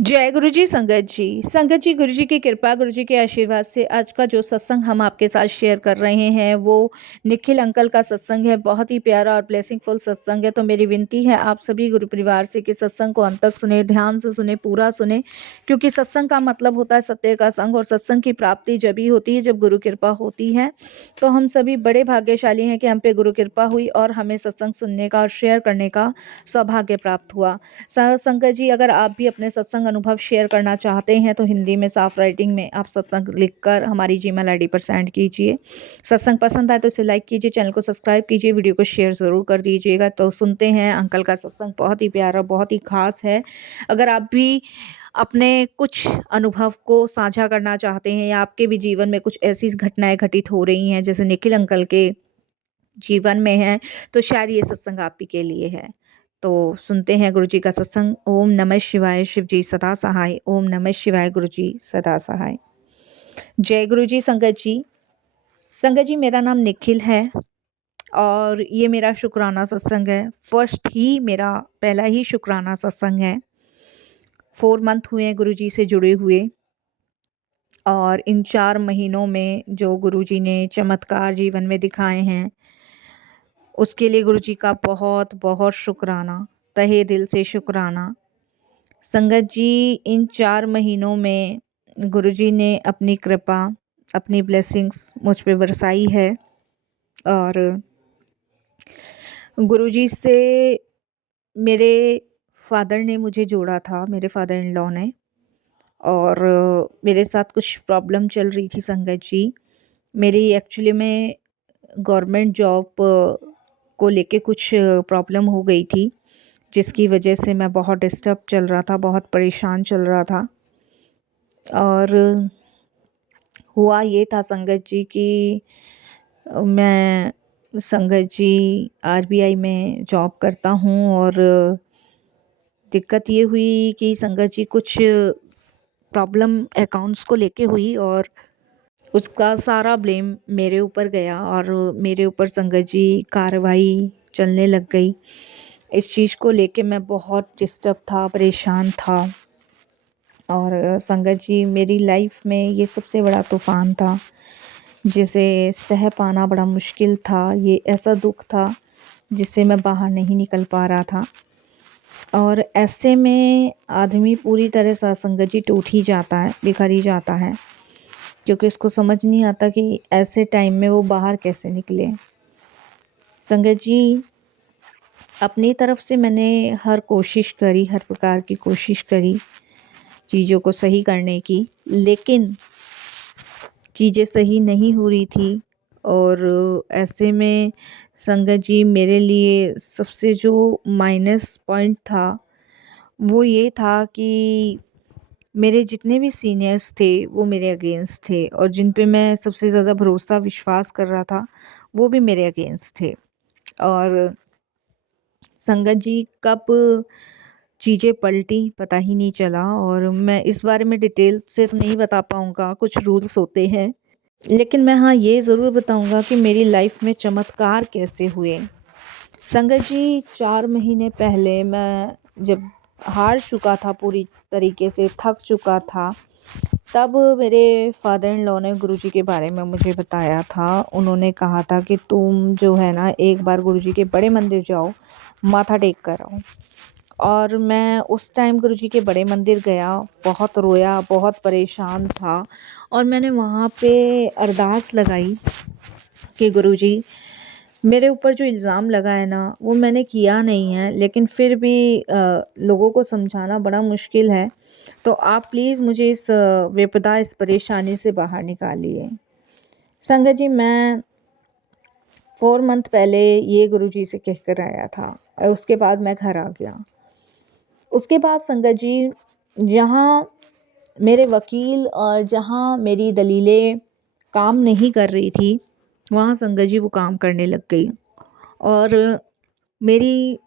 जय गुरु जी संगत जी। संगत जी, गुरु जी की कृपा, गुरु जी के आशीर्वाद से आज का जो सत्संग हम आपके साथ शेयर कर रहे हैं वो निखिल अंकल का सत्संग है। बहुत ही प्यारा और ब्लेसिंगफुल सत्संग है। तो मेरी विनती है आप सभी गुरु परिवार से कि सत्संग को अंत तक सुने, ध्यान से सुने, पूरा सुने, क्योंकि सत्संग का मतलब होता है सत्य का संग, और सत्संग की प्राप्ति जब ही होती है जब गुरु कृपा होती है। तो हम सभी बड़े भाग्यशाली हैं कि हम पे गुरु कृपा हुई और हमें सत्संग सुनने का और शेयर करने का सौभाग्य प्राप्त हुआ। संगत जी, अगर आप भी अपने सत्संग अनुभव शेयर करना चाहते हैं तो हिंदी में साफ राइटिंग में आप सत्संग लिखकर हमारी जीमेल आईडी पर सेंड कीजिए। सत्संग पसंद आए तो इसे लाइक कीजिए, चैनल को सब्सक्राइब कीजिए, वीडियो को शेयर ज़रूर कर दीजिएगा। तो सुनते हैं अंकल का सत्संग, बहुत ही प्यारा, बहुत ही खास है। अगर आप भी अपने कुछ अनुभव को साझा करना चाहते हैं या आपके भी जीवन में कुछ ऐसी घटनाएं घटित हो रही हैं जैसे निखिल अंकल के जीवन में है, तो शायद ये सत्संग आप ही के लिए है। तो सुनते हैं गुरु जी का सत्संग। ओम नमः शिवाय, शिव जी सदा सहाय। ओम नमः शिवाय, गुरु जी सदा सहाय। जय गुरु जी संगत जी। संगत जी, मेरा नाम निखिल है और ये मेरा शुक्राना सत्संग है। फर्स्ट ही मेरा पहला ही शुक्राना सत्संग है। 4 मंथ हुए हैं गुरु जी से जुड़े हुए, और इन 4 महीनों में जो गुरु जी ने चमत्कार जीवन में दिखाए हैं उसके लिए गुरु जी का बहुत बहुत शुक्राना, तहे दिल से शुक्राना। संगत जी, इन 4 महीनों में गुरु जी ने अपनी कृपा, अपनी ब्लेसिंग्स मुझ पे बरसाई है। और गुरु जी से मेरे फादर ने मुझे जोड़ा था, मेरे फादर इन लॉ ने। और मेरे साथ कुछ प्रॉब्लम चल रही थी संगत जी। मेरी एक्चुअली में गवर्नमेंट जॉब को लेके कुछ प्रॉब्लम हो गई थी, जिसकी वजह से मैं बहुत डिस्टर्ब चल रहा था, बहुत परेशान चल रहा था। और हुआ ये था संगत जी कि मैं संगत जी आरबीआई में जॉब करता हूँ, और दिक्कत ये हुई कि संगत जी कुछ प्रॉब्लम अकाउंट्स को लेके हुई और उसका सारा ब्लेम मेरे ऊपर गया, और मेरे ऊपर संगत जी कार्रवाई चलने लग गई। इस चीज़ को लेके मैं बहुत डिस्टर्ब था, परेशान था। और संगत जी, मेरी लाइफ में ये सबसे बड़ा तूफ़ान था जिसे सह पाना बड़ा मुश्किल था। ये ऐसा दुख था जिससे मैं बाहर नहीं निकल पा रहा था। और ऐसे में आदमी पूरी तरह से संगत जी टूट ही जाता है, बिखर ही जाता है, क्योंकि उसको समझ नहीं आता कि ऐसे टाइम में वो बाहर कैसे निकले। संगत जी, अपनी तरफ से मैंने हर कोशिश करी, हर प्रकार की कोशिश करी चीज़ों को सही करने की, लेकिन चीज़ें सही नहीं हो रही थी। और ऐसे में संगत जी, मेरे लिए सबसे जो माइनस पॉइंट था वो ये था कि मेरे जितने भी सीनियर्स थे वो मेरे अगेंस्ट थे, और जिन पे मैं सबसे ज़्यादा भरोसा विश्वास कर रहा था वो भी मेरे अगेंस्ट थे। और संगत जी, कब चीज़ें पलटी पता ही नहीं चला। और मैं इस बारे में डिटेल से तो नहीं बता पाऊँगा, कुछ रूल्स होते हैं, लेकिन मैं हाँ ये ज़रूर बताऊँगा कि मेरी लाइफ में चमत्कार कैसे हुए। संगत जी, 4 महीने पहले मैं जब हार चुका था, पूरी तरीके से थक चुका था, तब मेरे फादर इन लॉ ने गुरुजी के बारे में मुझे बताया था। उन्होंने कहा था कि तुम जो है ना, एक बार गुरुजी के बड़े मंदिर जाओ, माथा टेक कर आओ। और मैं उस टाइम गुरुजी के बड़े मंदिर गया, बहुत रोया, बहुत परेशान था, और मैंने वहाँ पे अरदास लगाई कि गुरुजी, मेरे ऊपर जो इल्ज़ाम लगा है ना वो मैंने किया नहीं है, लेकिन फिर भी लोगों को समझाना बड़ा मुश्किल है। तो आप प्लीज़ मुझे इस विपदा, इस परेशानी से बाहर निकालिए। संगत जी, मैं 4 मंथ पहले ये गुरुजी से कह कर आया था, और उसके बाद मैं घर आ गया। उसके बाद संगत जी, जहाँ मेरे वकील और जहाँ मेरी दलीलें काम नहीं कर रही थी, वहाँ संगत जी वो काम करने लग गई। और मेरी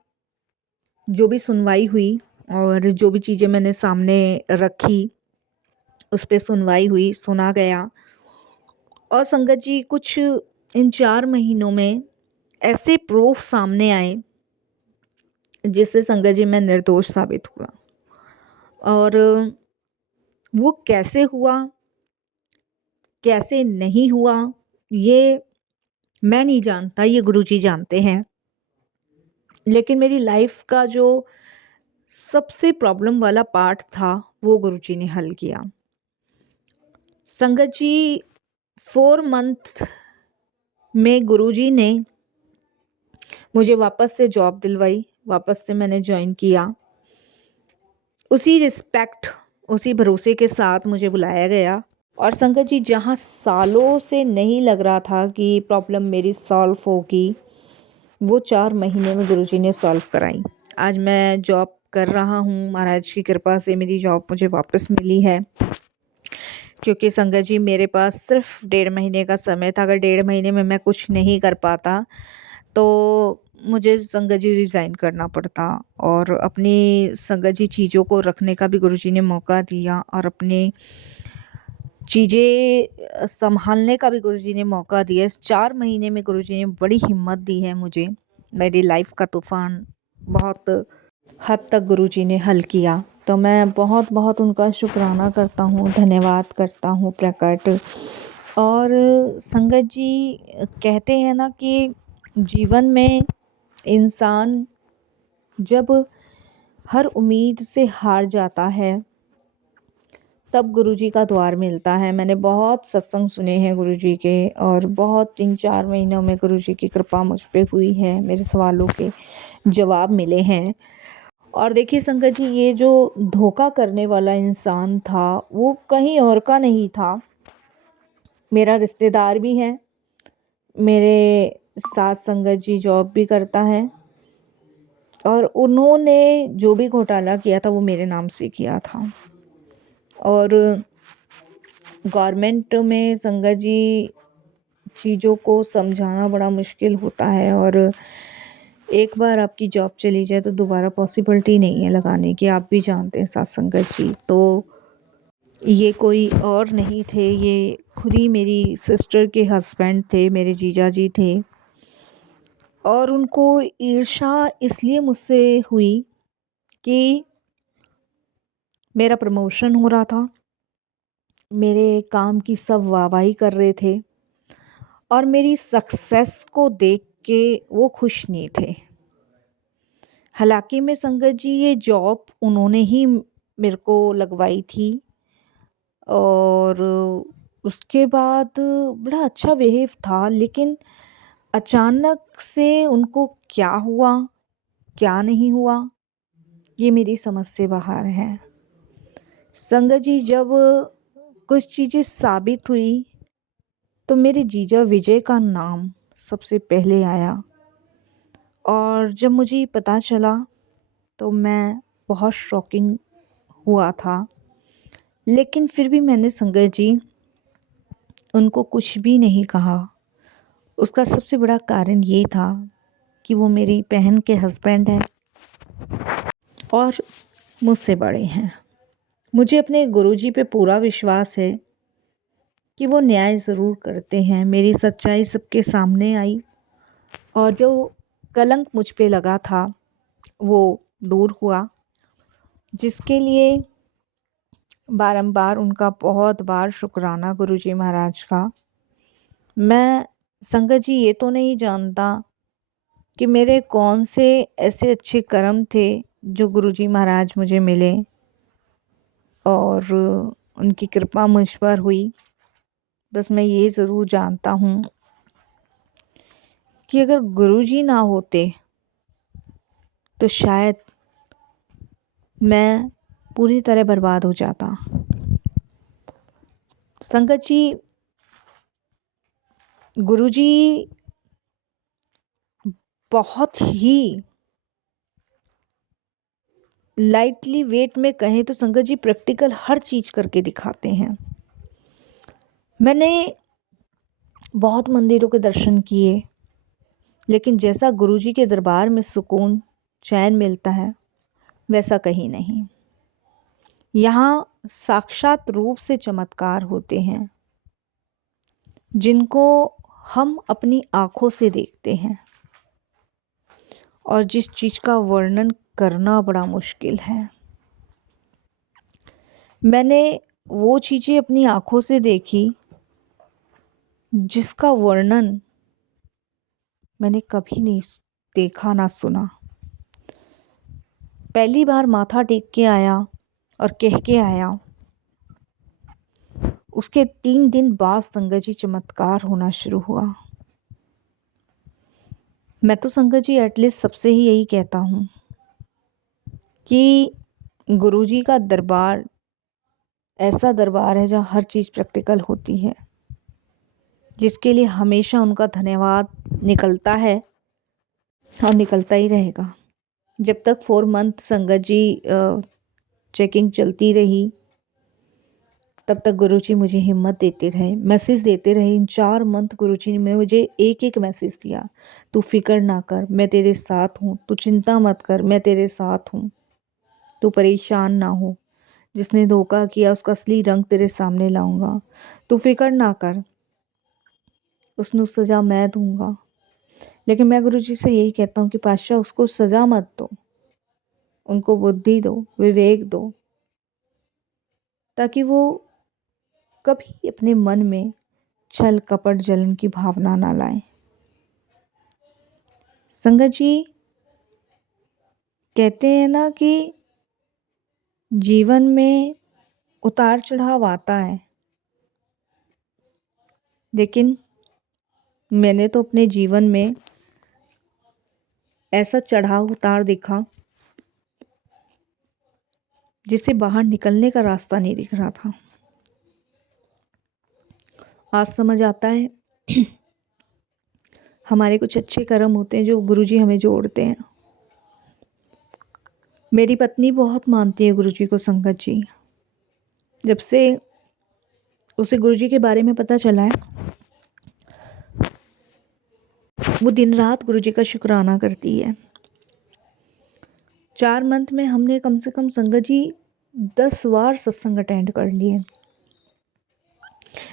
जो भी सुनवाई हुई और जो भी चीज़ें मैंने सामने रखी, उस पे सुनवाई हुई, सुना गया। और संगत जी, कुछ इन 4 महीनों में ऐसे प्रूफ सामने आए जिससे संगत जी मैं निर्दोष साबित हुआ। और वो कैसे हुआ, कैसे नहीं हुआ, ये मैं नहीं जानता, ये गुरुजी जानते हैं। लेकिन मेरी लाइफ़ का जो सबसे प्रॉब्लम वाला पार्ट था, वो गुरुजी ने हल किया। संगत जी 4 मंथ में गुरुजी ने मुझे वापस से जॉब दिलवाई, वापस से मैंने जॉइन किया। उसी रिस्पेक्ट, उसी भरोसे के साथ मुझे बुलाया गया और संगत जी जहाँ सालों से नहीं लग रहा था कि प्रॉब्लम मेरी सॉल्व होगी, वो 4 महीने में गुरुजी ने सॉल्व कराई। आज मैं जॉब कर रहा हूँ, महाराज की कृपा से मेरी जॉब मुझे वापस मिली है। क्योंकि संगत जी मेरे पास सिर्फ 1.5 महीने का समय था, अगर 1.5 महीने में मैं कुछ नहीं कर पाता तो मुझे संगत जी रिज़ाइन करना पड़ता और अपनी संगत जी चीज़ों को रखने का भी गुरुजी ने मौका दिया और अपनी चीज़ें सँभालने का भी गुरुजी ने मौका दिया। इस 4 महीने में गुरुजी ने बड़ी हिम्मत दी है मुझे। मेरी लाइफ़ का तूफ़ान बहुत हद तक गुरुजी ने हल किया। तो मैं बहुत-बहुत उनका शुक्राना करता हूँ, धन्यवाद करता हूँ प्रकट। और संगत जी कहते हैं ना कि जीवन में इंसान जब हर उम्मीद से हार जाता है, तब गुरुजी का द्वार मिलता है। मैंने बहुत सत्संग सुने हैं गुरुजी के और बहुत 3-4 महीनों में गुरुजी की कृपा मुझ पे हुई है, मेरे सवालों के जवाब मिले हैं। और देखिए संगत जी ये जो धोखा करने वाला इंसान था, वो कहीं और का नहीं था, मेरा रिश्तेदार भी है, मेरे साथ संगत जी जॉब भी करता है और उन्होंने जो भी घोटाला किया था वो मेरे नाम से किया था। और गवर्नमेंट में संगत जी चीज़ों को समझाना बड़ा मुश्किल होता है और एक बार आपकी जॉब चली जाए तो दोबारा पॉसिबिलिटी नहीं है लगाने की, आप भी जानते हैं साथ संगत जी। तो ये कोई और नहीं थे, ये खुद ही मेरी सिस्टर के हस्बैंड थे, मेरे जीजा जी थे और उनको ईर्ष्या इसलिए मुझसे हुई कि मेरा प्रमोशन हो रहा था, मेरे काम की सब वाहवाही कर रहे थे और मेरी सक्सेस को देख के वो खुश नहीं थे। हालाँकि मैं संगत जी ये जॉब उन्होंने ही मेरे को लगवाई थी और उसके बाद बड़ा अच्छा बिहेव था, लेकिन अचानक से उनको क्या हुआ, क्या नहीं हुआ, ये मेरी समझ से बाहर है। संगत जी जब कुछ चीज़ें साबित हुई, तो मेरे जीजा विजय का नाम सबसे पहले आया और जब मुझे ये पता चला, तो मैं बहुत शॉकिंग हुआ था। लेकिन फिर भी मैंने संगत जी उनको कुछ भी नहीं कहा। उसका सबसे बड़ा कारण ये था कि वो मेरी बहन के हस्बैंड हैं और मुझसे बड़े हैं। मुझे अपने गुरुजी पे पूरा विश्वास है कि वो न्याय ज़रूर करते हैं। मेरी सच्चाई सबके सामने आई और जो कलंक मुझ पे लगा था वो दूर हुआ, जिसके लिए बारंबार उनका बहुत बार शुक्राना गुरुजी महाराज का। मैं संगत जी ये तो नहीं जानता कि मेरे कौन से ऐसे अच्छे कर्म थे जो गुरुजी महाराज मुझे मिले और उनकी कृपा मुझ पर हुई। बस मैं ये ज़रूर जानता हूँ कि अगर गुरुजी ना होते तो शायद मैं पूरी तरह बर्बाद हो जाता। संगत जी गुरुजी बहुत ही लाइटली वेट में कहें तो संगत जी प्रैक्टिकल हर चीज़ करके दिखाते हैं। मैंने बहुत मंदिरों के दर्शन किए, लेकिन जैसा गुरुजी के दरबार में सुकून चैन मिलता है वैसा कहीं नहीं। यहाँ साक्षात रूप से चमत्कार होते हैं जिनको हम अपनी आँखों से देखते हैं और जिस चीज़ का वर्णन करना बड़ा मुश्किल है। मैंने वो चीज़ें अपनी आँखों से देखी जिसका वर्णन मैंने कभी नहीं देखा ना सुना। पहली बार माथा टेक के आया और कह के आया, उसके 3 दिन बाद संगत जी चमत्कार होना शुरू हुआ। मैं तो संगत जी एटलीस्ट सबसे ही यही कहता हूँ कि गुरुजी का दरबार ऐसा दरबार है जहाँ हर चीज़ प्रैक्टिकल होती है, जिसके लिए हमेशा उनका धन्यवाद निकलता है और निकलता ही रहेगा। जब तक 4 मंथ संगत जी चेकिंग चलती रही, तब तक गुरुजी मुझे हिम्मत देते रहे, मैसेज देते रहे। इन 4 मंथ गुरुजी ने मुझे एक-एक मैसेज दिया, तू फ़िक्र ना कर, मैं तेरे साथ हूँ, तू चिंता मत कर, मैं तेरे साथ हूँ, तू परेशान ना हो, जिसने धोखा किया उसका असली रंग तेरे सामने लाऊंगा, तू फ़िक्र ना कर, उसਨੂੰ सज़ा मैं दूंगा। लेकिन मैं गुरुजी से यही कहता हूँ कि पातशाह उसको सज़ा मत दो, उनको बुद्धि दो, विवेक दो, ताकि वो कभी अपने मन में छल कपट जलन की भावना ना लाए। संगत जी कहते हैं ना कि जीवन में उतार चढ़ाव आता है, लेकिन मैंने तो अपने जीवन में ऐसा चढ़ाव उतार देखा जिससे बाहर निकलने का रास्ता नहीं दिख रहा था। आज समझ आता है हमारे कुछ अच्छे कर्म होते हैं जो गुरुजी हमें जोड़ते हैं। मेरी पत्नी बहुत मानती है गुरुजी को संगत जी। जब से उसे गुरुजी के बारे में पता चला है, वो दिन रात गुरुजी का शुक्राना करती है। 4 मंथ में हमने कम से कम संगत जी 10 बार सत्संग अटेंड कर लिए।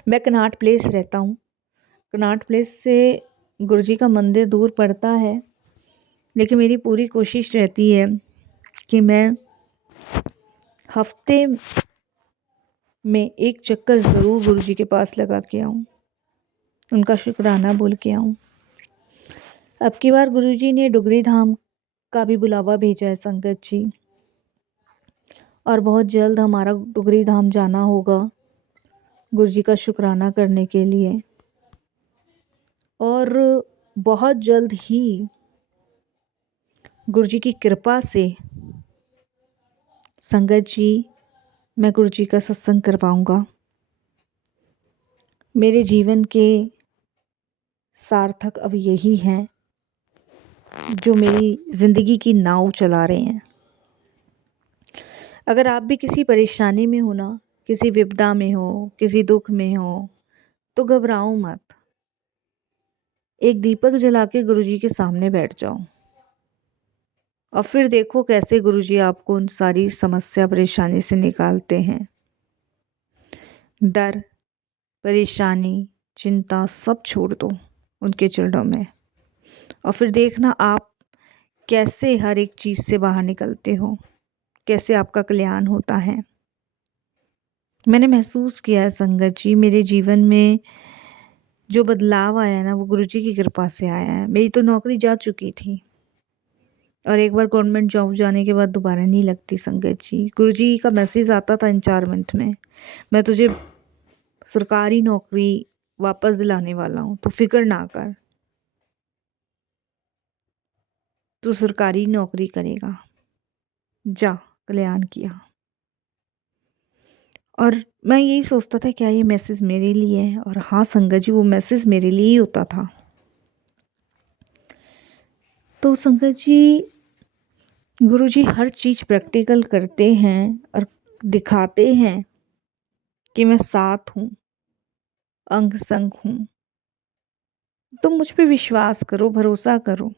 मैं कनॉट प्लेस रहता हूँ। कनॉट प्लेस से गुरुजी का मंदिर दूर पड़ता है, लेकिन मेरी पूरी कोशिश रहती है कि मैं हफ्ते में एक चक्कर ज़रूर गुरुजी के पास लगा के आऊँ, उनका शुक्राना बोल के आऊँ। अब की बार गुरुजी ने डुगरी धाम का भी बुलावा भेजा है संगत जी, और बहुत जल्द हमारा डुगरी धाम जाना होगा गुरुजी का शुक्राना करने के लिए। और बहुत जल्द ही गुरुजी की कृपा से संगत जी मैं गुरुजी का सत्संग करवाऊंगा। मेरे जीवन के सार्थक अब यही हैं जो मेरी ज़िंदगी की नाव चला रहे हैं। अगर आप भी किसी परेशानी में हो ना, किसी विपदा में हो, किसी दुख में हो, तो घबराओ मत। एक दीपक जला के गुरुजी के सामने बैठ जाओ और फिर देखो कैसे गुरुजी आपको उन सारी समस्या परेशानी से निकालते हैं। डर, परेशानी, चिंता सब छोड़ दो उनके चरणों में, और फिर देखना आप कैसे हर एक चीज़ से बाहर निकलते हो, कैसे आपका कल्याण होता है। मैंने महसूस किया है संगत जी, मेरे जीवन में जो बदलाव आया है ना, वो गुरुजी की कृपा से आया है। मेरी तो नौकरी जा चुकी थी और एक बार गवर्नमेंट जॉब जाने के बाद दोबारा नहीं लगती संगत जी। गुरुजी का मैसेज आता था इन 4 मंथ में, मैं तुझे सरकारी नौकरी वापस दिलाने वाला हूँ, तो फिक्र ना कर, तू सरकारी नौकरी करेगा, जा, कल्याण किया। और मैं यही सोचता था क्या ये मैसेज मेरे लिए है, और हाँ संगत जी वो मैसेज मेरे लिए ही होता था। तो संगत जी गुरुजी हर चीज़ प्रैक्टिकल करते हैं और दिखाते हैं कि मैं साथ हूँ, अंग संग हूँ। तुम मुझ पे विश्वास करो, भरोसा करो।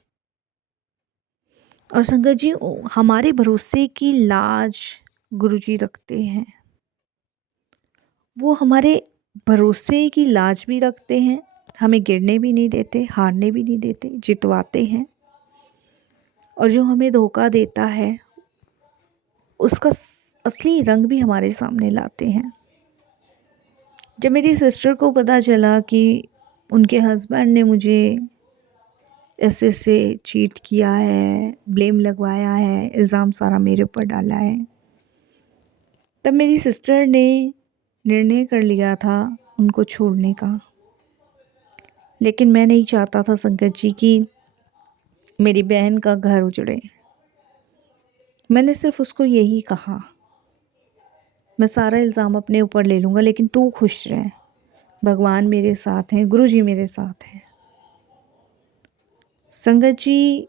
और संगत जी हमारे भरोसे की लाज गुरुजी रखते हैं। वो हमारे भरोसे की लाज भी रखते हैं, हमें गिरने भी नहीं देते, हारने भी नहीं देते, जितवाते हैं। और जो हमें धोखा देता है उसका असली रंग भी हमारे सामने लाते हैं। जब मेरी सिस्टर को पता चला कि उनके हस्बैंड ने मुझे ऐसे-ऐसे चीट किया है, ब्लेम लगवाया है, इल्ज़ाम सारा मेरे ऊपर डाला है, तब मेरी सिस्टर ने निर्णय कर लिया था उनको छोड़ने का। लेकिन मैं नहीं चाहता था संगत जी कि मेरी बहन का घर उजड़े। मैंने सिर्फ़ उसको यही कहा, मैं सारा इल्ज़ाम अपने ऊपर ले लूँगा लेकिन तू खुश रह, भगवान मेरे साथ हैं, गुरुजी मेरे साथ हैं। संगत जी,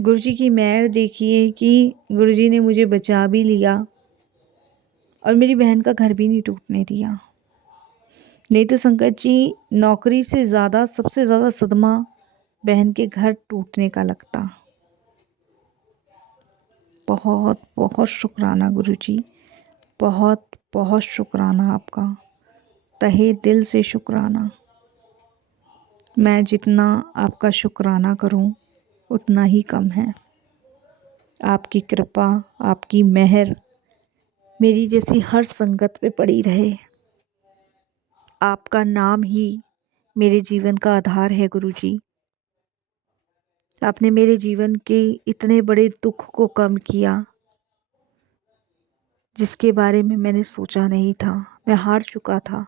गुरुजी की मेहर देखिए कि गुरुजी ने मुझे बचा भी लिया और मेरी बहन का घर भी नहीं टूटने दिया। नहीं तो संगत जी, नौकरी से ज़्यादा सबसे ज़्यादा सदमा बहन के घर टूटने का लगता। बहुत बहुत शुक्राना गुरुजी, बहुत बहुत शुक्राना आपका, तहे दिल से शुक्राना। मैं जितना आपका शुक्राना करूं उतना ही कम है। आपकी कृपा, आपकी मेहर मेरी जैसी हर संगत पे पड़ी रहे। आपका नाम ही मेरे जीवन का आधार है गुरुजी। आपने मेरे जीवन के इतने बड़े दुख को कम किया जिसके बारे में मैंने सोचा नहीं था। मैं हार चुका था,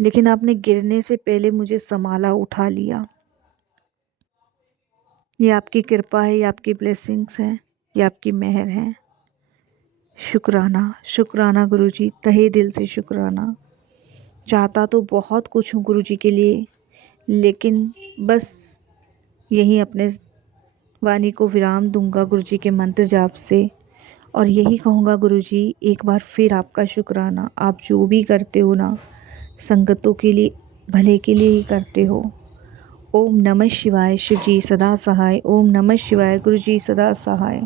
लेकिन आपने गिरने से पहले मुझे संभाला, उठा लिया। ये आपकी कृपा है, ये आपकी ब्लेसिंग्स हैं, ये आपकी मेहर है। शुक्राना, शुक्राना गुरुजी, तहे दिल से शुक्राना। चाहता तो बहुत कुछ हूँ गुरुजी के लिए, लेकिन बस यहीं अपने वाणी को विराम दूंगा गुरुजी के मंत्र जाप से और यही कहूँगा गुरुजी, एक बार फिर आपका शुक्राना। आप जो भी करते हो ना, संगतों के लिए भले के लिए ही करते हो। ओम नमः शिवाय। शिव जी सदा सहाय। ओम नमः शिवाय। गुरुजी सदा सहाय।